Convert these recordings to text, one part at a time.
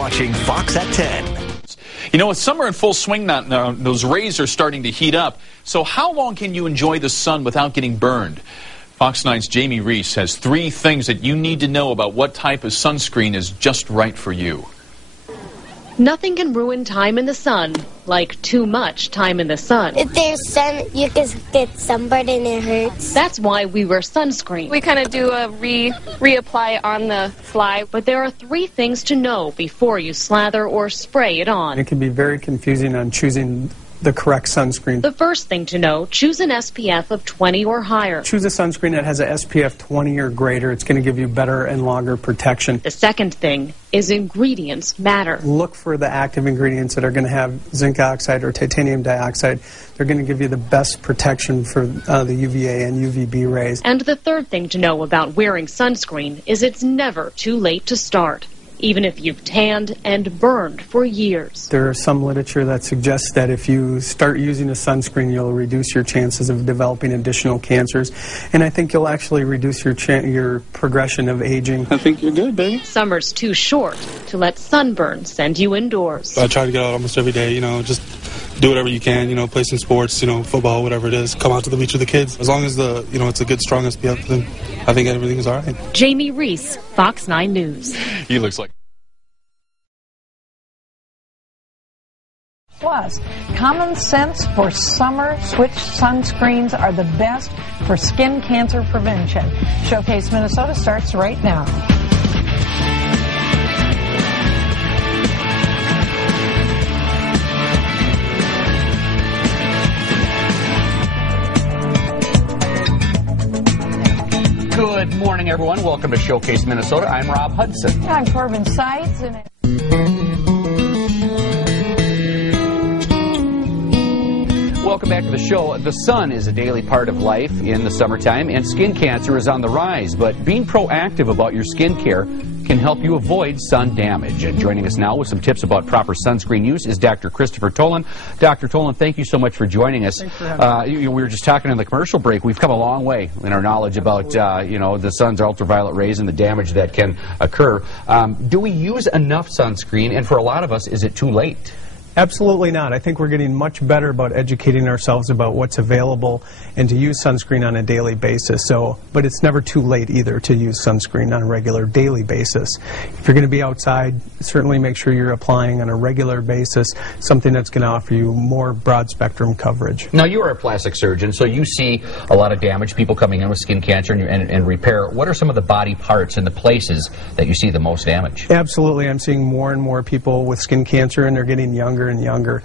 watching Fox at 10. You know, with summer in full swing now, those rays are starting to heat up. So how long can you enjoy the sun without getting burned? Fox 9's Jamie Reese has 3 things that you need to know about what type of sunscreen is just right for you. Nothing can ruin time in the sun like too much time in the sun. If there's sun, you can get sunburned and it hurts. That's why we wear sunscreen. We kind of do a reapply on the fly. But there are 3 things to know before you slather or spray it on. It can be very confusing on choosing the correct sunscreen. The first thing to know, choose an SPF of 20 or higher. Choose a sunscreen that has a SPF 20 or greater. It's going to give you better and longer protection. The second thing is ingredients matter. Look for the active ingredients that are going to have zinc oxide or titanium dioxide. They're going to give you the best protection for the UVA and UVB rays. And the third thing to know about wearing sunscreen is it's never too late to start, even if you've tanned and burned for years. There is some literature that suggests that if you start using a sunscreen, you'll reduce your chances of developing additional cancers. And I think you'll actually reduce your progression of aging. I think you're good, baby. Summer's too short to let sunburn send you indoors. I try to get out almost every day, just do whatever you can, play some sports, football, whatever it is. Come out to the beach with the kids. As long as it's a good, strong SPF, then I think everything is all right. Jamie Reese, Fox 9 News. He looks like... Plus, common sense for summer switch sunscreens are the best for skin cancer prevention. Showcase Minnesota starts right now. Good morning, everyone. Welcome to Showcase Minnesota. I'm Rob Hudson. I'm Corbin Sides. Welcome back to the show. The sun is a daily part of life in the summertime, and skin cancer is on the rise. But being proactive about your skin care can help you avoid sun damage. And joining us now with some tips about proper sunscreen use is Dr. Christopher Tolan. Dr. Tolan, thank you so much for joining us. Thanks for having me. We were just talking in the commercial break. We've come a long way in our knowledge about the sun's ultraviolet rays and the damage that can occur. Do we use enough sunscreen? And for a lot of us, is it too late? Absolutely not. I think we're getting much better about educating ourselves about what's available and to use sunscreen on a daily basis. But it's never too late either to use sunscreen on a regular daily basis. If you're going to be outside, certainly make sure you're applying on a regular basis something that's going to offer you more broad spectrum coverage. Now, you are a plastic surgeon, so you see a lot of damage, people coming in with skin cancer and repair. What are some of the body parts and the places that you see the most damage? Absolutely. I'm seeing more and more people with skin cancer, and they're getting younger and younger.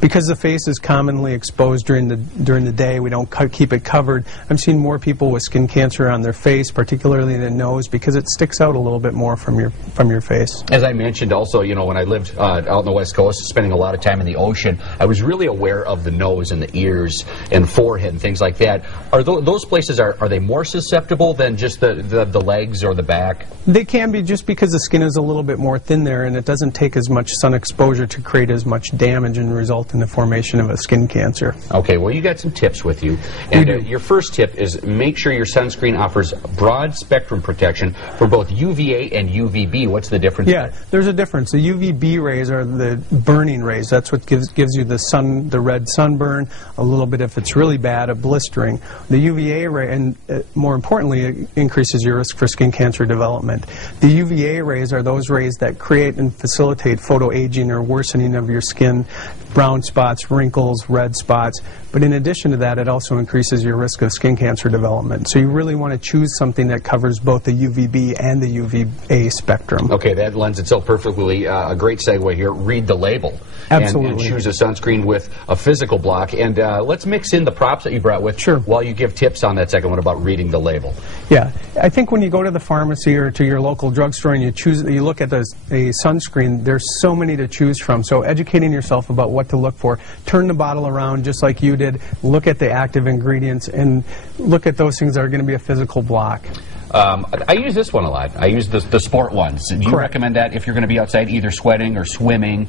Because the face is commonly exposed during the day, we don't keep it covered. I'm seeing more people with skin cancer on their face, particularly the nose, because it sticks out a little bit more from your face. As I mentioned also, when I lived out on the West Coast, spending a lot of time in the ocean, I was really aware of the nose and the ears and forehead and things like that. Are those places, are they more susceptible than just the legs or the back? They can be, just because the skin is a little bit more thin there, and it doesn't take as much sun exposure to create as much damage and result in the formation of a skin cancer. Okay, well, you got some tips with you. And your first tip is make sure your sunscreen offers broad spectrum protection for both UVA and UVB. What's the difference? Yeah, there's a difference. The UVB rays are the burning rays. That's what gives you the red sunburn, a little bit, if it's really bad, a blistering. The UVA ray, and more importantly, it increases your risk for skin cancer development. The UVA rays are those rays that create and facilitate photoaging or worsening of your skin, brown spots, wrinkles, red spots. But in addition to that, it also increases your risk of skin cancer development. So you really want to choose something that covers both the UVB and the UVA spectrum. Okay, that lends itself perfectly. A great segue here. Read the label. Absolutely. And choose a sunscreen with a physical block. And let's mix in the props that you brought with. Sure. While you give tips on that second one about reading the label. Yeah, I think when you go to the pharmacy or to your local drugstore and you look at a sunscreen, there's so many to choose from. So educating yourself about what to look for. Turn the bottle around just like you did. Look at the active ingredients and look at those things that are going to be a physical block. I use this one a lot. I use the sport ones. Do you recommend that if you're going to be outside either sweating or swimming?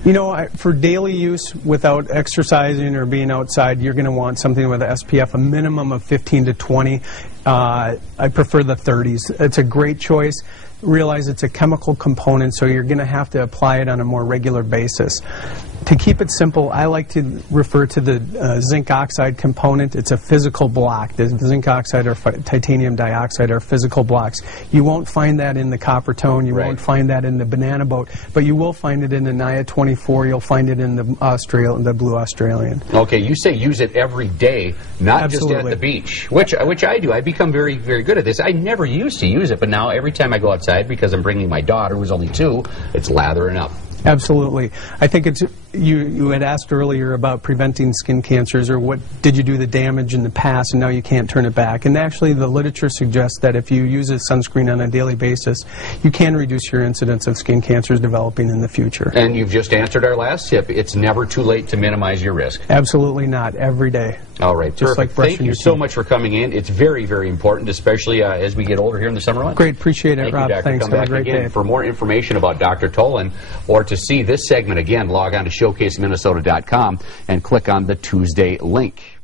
For daily use without exercising or being outside, you're going to want something with an SPF, a minimum of 15 to 20. I prefer the 30s. It's a great choice. Realize it's a chemical component, so you're going to have to apply it on a more regular basis. To keep it simple, I like to refer to the zinc oxide component. It's a physical block. The zinc oxide or titanium dioxide are physical blocks. You won't find that in the copper tone. You won't find that in the banana boat, but you will find it in the Nia 24. You'll find it in the Blue Australian. Okay, you say use it every day, not just at the beach, which I do. I become very, very good at this. I never used to use it, but now every time I go outside, because I'm bringing my daughter, who's only 2, it's lathering up. Absolutely. I think it's, you had asked earlier about preventing skin cancers, or what did you do the damage in the past and now you can't turn it back. And actually the literature suggests that if you use a sunscreen on a daily basis, you can reduce your incidence of skin cancers developing in the future. And you've just answered our last tip. It's never too late to minimize your risk. Absolutely not. Every day. All right. Just like brushing Thank you your so teeth. much for coming in. It's very, very important, especially as we get older here in the summer months. Great. Appreciate it, Thank Rob. you, Doctor. Thanks. Come Have a back great again. day. For more information about Dr. Tolan, or to see this segment again, log on to ShowcaseMinnesota.com and click on the Tuesday link.